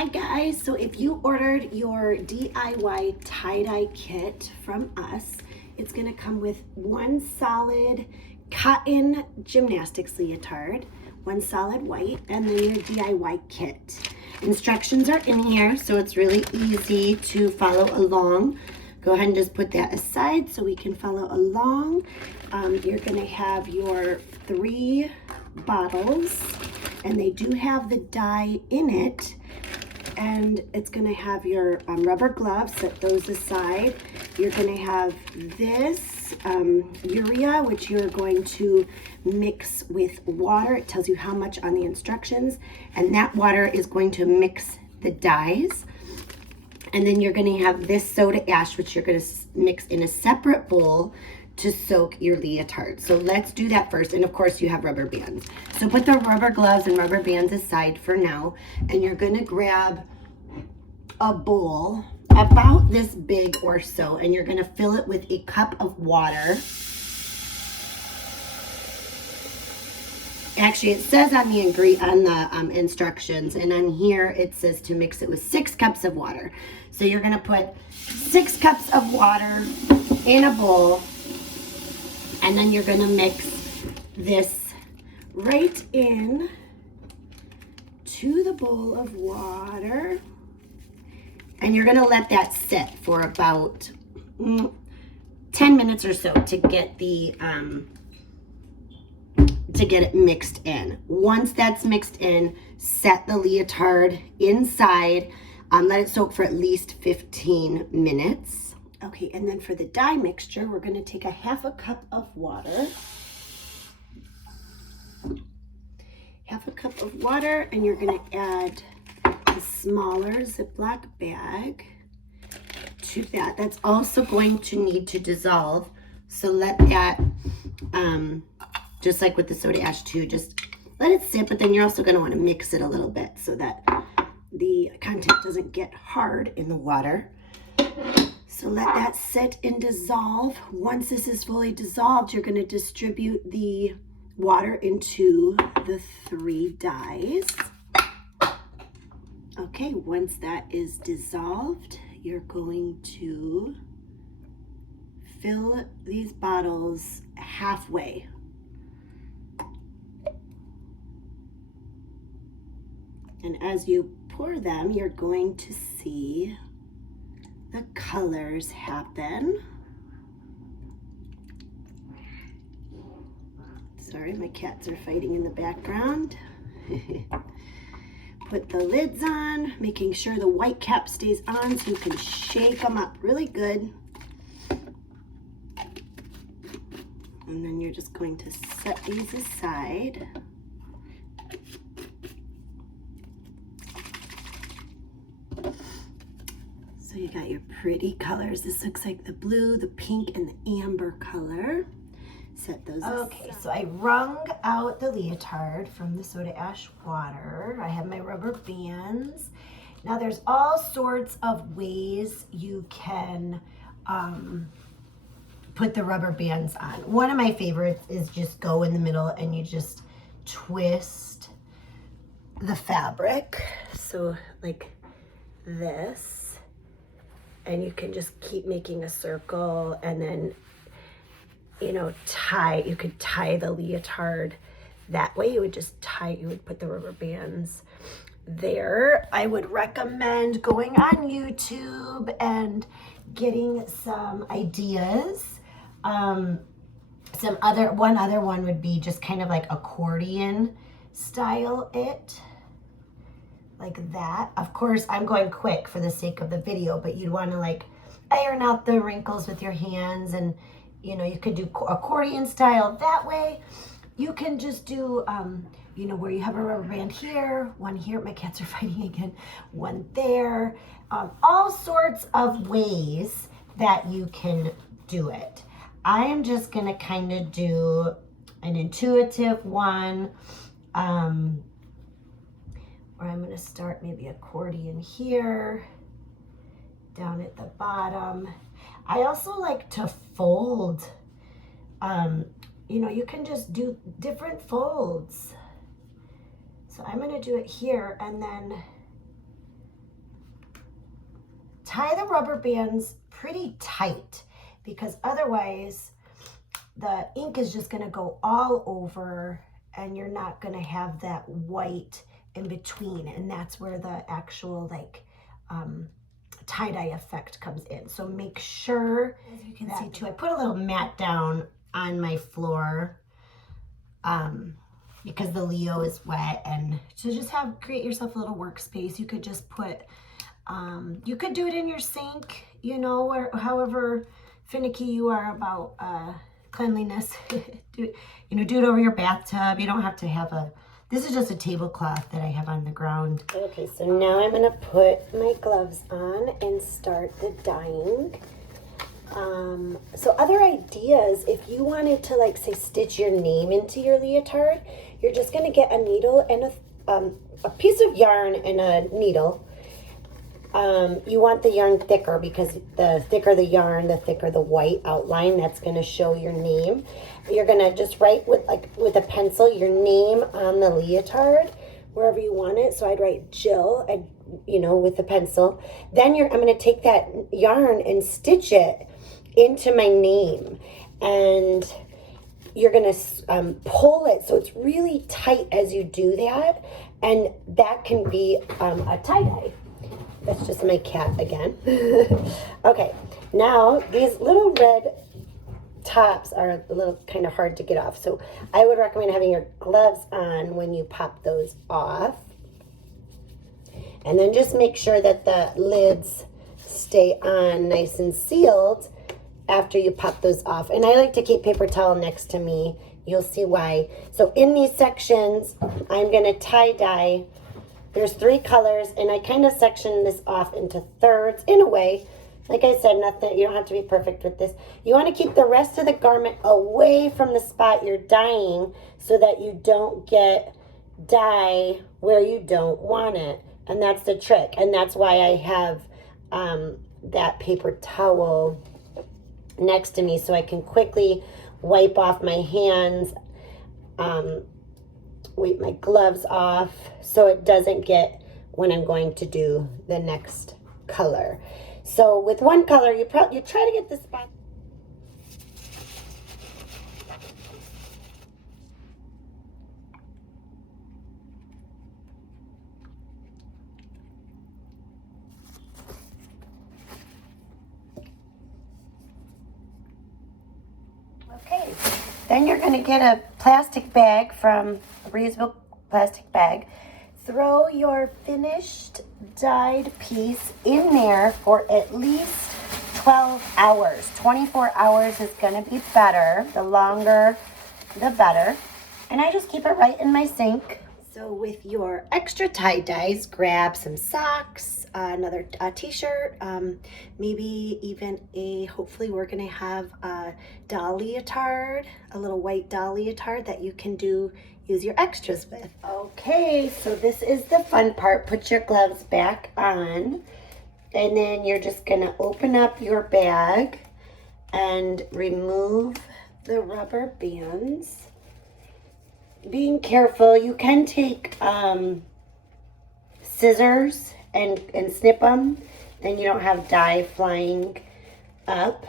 Hi guys, so if you ordered your DIY tie-dye kit from us, it's gonna come with one solid cotton gymnastics leotard, one solid white, and then your DIY kit. Instructions are in here, so it's really easy to follow along. Go ahead and just put that aside so we can follow along. You're gonna have your 3 bottles, and they do have the dye in it. And it's gonna have your rubber gloves, set those aside. You're gonna have this urea, which you're going to mix with water. It tells you how much on the instructions. And that water is going to mix the dyes. And then you're gonna have this soda ash, which you're gonna mix in a separate bowl to soak your leotard. So let's do that first. And of course you have rubber bands. So put the rubber gloves and rubber bands aside for now. And you're gonna grab a bowl about this big or so, and you're gonna fill it with a cup of water. Actually, it says on the instructions, and on here it says to mix it with 6 cups of water. So you're gonna put 6 cups of water in a bowl, and then you're gonna mix this right in to the bowl of water. And you're gonna let that sit for about 10 minutes or so to get the get it mixed in. Once that's mixed in, set the leotard inside. Let it soak for at least 15 minutes. Okay, and then for the dye mixture, we're gonna take a 1/2 cup of water. 1/2 cup of water, and you're gonna add a smaller Ziploc bag to that. That's also going to need to dissolve. So let that, just like with the soda ash too, just let it sit, but then you're also gonna wanna mix it a little bit so that the content doesn't get hard in the water. So let that sit and dissolve. Once this is fully dissolved, you're gonna distribute the water into the 3 dyes. Okay, once that is dissolved, you're going to fill these bottles halfway. And as you pour them, you're going to see the colors happen. Sorry, my cats are fighting in the background. Put the lids on, making sure the white cap stays on so you can shake them up really good. And then you're just going to set these aside. So you got your pretty colors. This looks like the blue, the pink, and the amber color. Set those aside. Okay, so I wrung out the leotard from the soda ash water. I have my rubber bands. Now there's all sorts of ways you can put the rubber bands on. One of my favorites is just go in the middle and you just twist the fabric. So like this. And you can just keep making a circle and then, you know, you could tie the leotard that way. You would just you would put the rubber bands there. I would recommend going on YouTube and getting some ideas. One other one would be just kind of like accordion style it. Like that. Of course, I'm going quick for the sake of the video, but you'd want to like iron out the wrinkles with your hands, and you know, you could do accordion style that way. You can just do, you know, where you have a rubber band here, one here, my cats are fighting again, one there. All sorts of ways that you can do it. I am just gonna kind of do an intuitive one. Or I'm going to start maybe accordion here, down at the bottom. I also like to fold. You know, you can just do different folds. So I'm going to do it here, and then tie the rubber bands pretty tight because otherwise the ink is just going to go all over and you're not going to have that white in between, and that's where the actual like tie-dye effect comes in. So make sure, as you can see too, I put a little mat down on my floor because the Leo is wet, and to just create yourself a little workspace. You could just put you could do it in your sink, you know, or however finicky you are about cleanliness. do it over your bathtub. You don't have to have this is just a tablecloth that I have on the ground. Okay, so now I'm gonna put my gloves on and start the dyeing. So other ideas, if you wanted to, like, say, stitch your name into your leotard, you're just gonna get a needle and a piece of yarn and a needle. You want the yarn thicker because the thicker the yarn, the thicker the white outline that's going to show your name. You're going to just write with a pencil your name on the leotard wherever you want it. So I'd write Jill, with the pencil. Then I'm going to take that yarn and stitch it into my name, and you're going to pull it so it's really tight as you do that, and that can be a tie-dye. That's just my cat again. Okay, now these little red tops are a little kind of hard to get off, so I would recommend having your gloves on when you pop those off. And then just make sure that the lids stay on nice and sealed after you pop those off. And I like to keep paper towel next to me. You'll see why. So in these sections, I'm going to tie-dye. There's 3 colors, and I kind of section this off into thirds in a way. Like I said, you don't have to be perfect with this. You want to keep the rest of the garment away from the spot you're dyeing so that you don't get dye where you don't want it. And that's the trick. And that's why I have that paper towel next to me so I can quickly wipe off my hands, wipe my gloves off so it doesn't get when I'm going to do the next color. So with one color, you try to get the spot. Okay, then you're going to get a plastic bag from a reusable plastic bag. Throw your finished dyed piece in there for at least 12 hours. 24 hours is going to be better. The longer, the better. And I just keep it right in my sink. So with your extra tie dyes, grab some socks, another t-shirt, maybe even hopefully we're going to have a doll leotard, a little white doll leotard that you can use your extras with. Okay, so this is the fun part. Put your gloves back on, and then you're just going to open up your bag and remove the rubber bands. Being careful, you can take scissors and snip them, then you don't have dye flying up.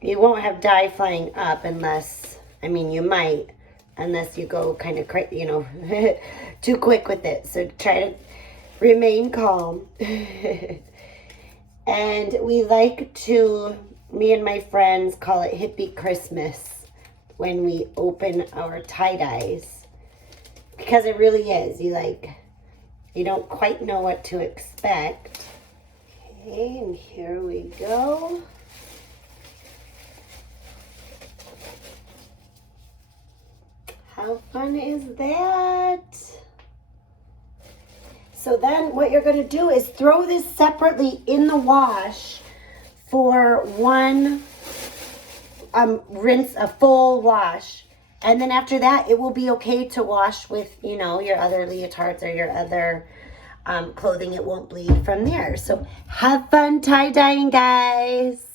You won't have dye flying up unless, you might, unless you go kind of crazy, too quick with it. So try to remain calm. And we like to, me and my friends call it hippie Christmas when we open our tie-dyes, because it really is. You don't quite know what to expect. Okay, and here we go. How fun is that? So then what you're going to do is throw this separately in the wash for one rinse, a full wash, and then after that it will be okay to wash with your other leotards or your other clothing. It won't bleed from there. So have fun tie-dyeing, guys.